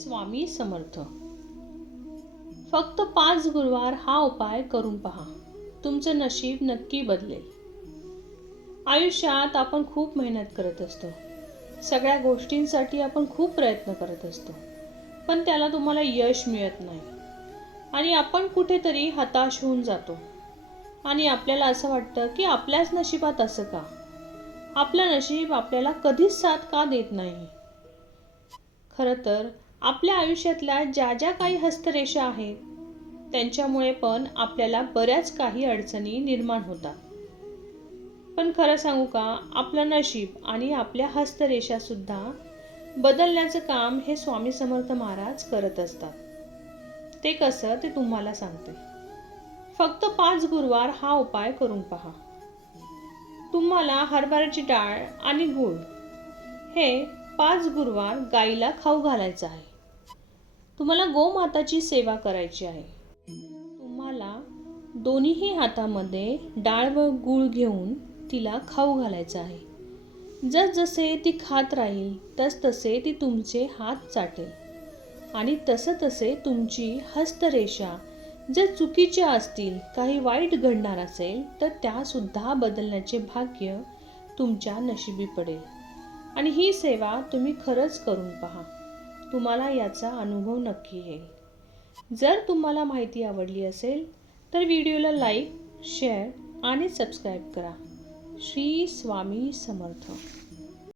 स्वामी समर्थ. फक्त 5 गुरुवार हा उपाय करून पहा, तुमचं नशीब नक्की बदलेल. आयुष्यात आपण खूप मेहनत करत असतो. सगळ्या गोष्टींसाठी आपण खूप प्रयत्न करत असतो, पण त्याला तुम्हाला यश मिळत नाही आणि आपण कुठेतरी हताश होऊन जातो आणि आपल्याला असं वाटतं की आपल्याच नशिबात असं का, आपलं नशीब आपल्याला कधीच साथ का देत नाही. खरं तर आपल्या आयुष्यातल्या ज्या ज्या काही हस्तरेषा आहेत त्यांच्यामुळे पण आपल्याला बऱ्याच काही अडचणी निर्माण होतात. पण खरं सांगू का, आपलं नशीब आणि आपल्या हस्तरेषा सुद्धा बदलण्याचं काम हे स्वामी समर्थ महाराज करत असतात. ते कसं ते तुम्हाला सांगते. फक्त 5 गुरुवार हा उपाय करून पहा. तुम्हाला हरभऱ्याची डाळ आणि गूळ हे 5 गुरुवार गाईला खाऊ घालायचं आहे. तुम्हाला गोमाताची सेवा करायची आहे. तुम्हाला दोन्ही हातामध्ये डाळ व गूळ घेऊन तिला खाऊ घालायचं आहे. जसजसे ती खात राहील तसतसे ती तुमचे हात चाटेल आणि तसे तुमची हस्तरेषा जर चुकीच्या असतील, काही वाईट घडणार असेल तर त्यासुद्धा बदलण्याचे भाग्य तुमच्या नशिबी पडेल. आणि ही सेवा तुम्ही खरंच करून पहा, तुम्हाला याचा अनुभव नक्की येईल. जर तुम्हाला माहिती आवडली असेल तर व्हिडिओला लाईक, शेअर आणि सबस्क्राईब करा. श्री स्वामी समर्थ.